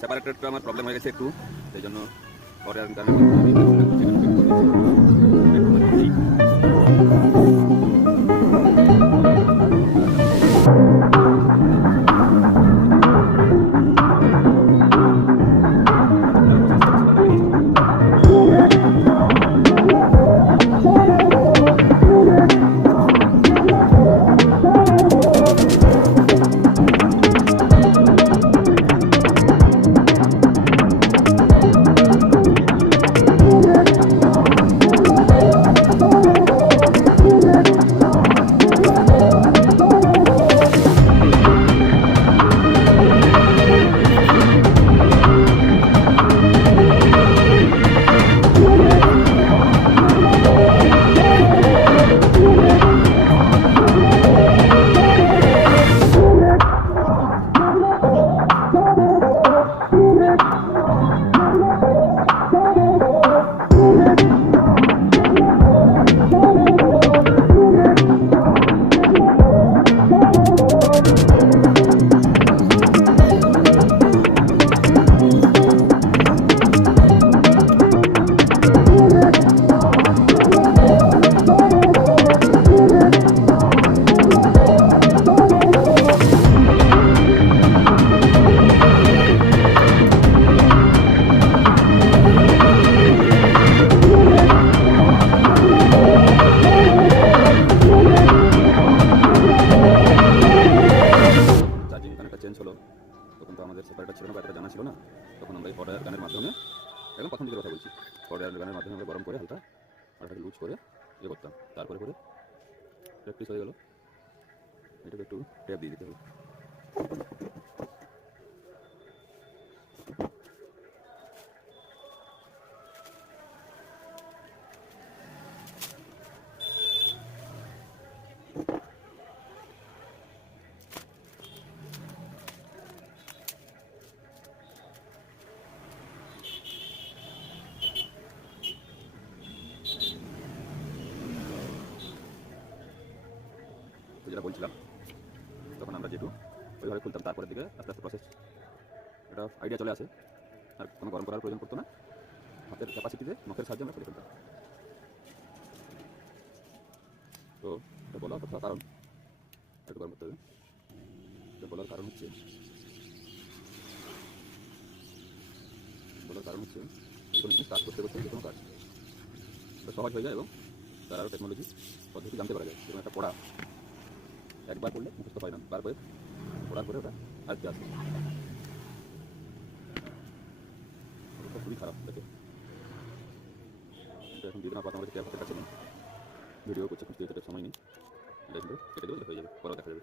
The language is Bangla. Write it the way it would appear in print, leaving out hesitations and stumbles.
সেপারেটরটা আমার প্রবলেম হয়ে গেছে একটু, সেই জন্য পরে আর গানের মাধ্যমে আমি ফোনটা করছি, এখানে ফিট করে দিচ্ছি। একটু মানে এই চার্জিং কানেক্টটা চেঞ্জ হলো। তখন তো আমাদের সেপারেটর ছিল না বা এটা জানা ছিল না। তখন আমরা এই হট এয়ার গানের মাধ্যমে, একদম প্রথম দিকের কথা বলছি, হট এয়ার গানের মাধ্যমে আমরা গরম করে হালকা আটাটাকে লুজ করে ইয়ে করতাম। তারপরে করে প্র্যাকটিস হয়ে গেল। এটাকে একটু ট্যাপ দিয়ে দিতে হবে। তো যেটা বলছিলাম, তখন আমরা যেটু ওইভাবে খুলতাম, তারপরের দিকে আস্তে আস্তে প্রসেস এটা আইডিয়া চলে আসে। আর কোনো গরম করার প্রয়োজন পড়তো না, হাতের ক্যাপাসিটিতে নখের সাহায্যে আমরা খুলে ফেলতাম। তো এটা বলার কথা কারণ একটু গরম করতে হবে। এটা বলার কারণ হচ্ছে যে কোনো জিনিস কাজ করতে করতে যে কোনো কাজ এটা সহজ হয়ে যায় এবং তার আরও টেকনোলজি পদ্ধতি জানতে পারা যায়। যেমন একটা পড়া একবার পড়লে মুখস্থ হয় না, বারবার পড়ার পরে ওটা আজকে আসে। অবস্থা খুবই খারাপ দেখে। এটা এখন দিদিনা পাতা আমাদের হাতের কাছে নেই, ভিডিও করছে, খুঁজতে সময় নেই। এটা কিন্তু কেটে দেবে, হয়ে যাবে, পরে দেখা যাবে।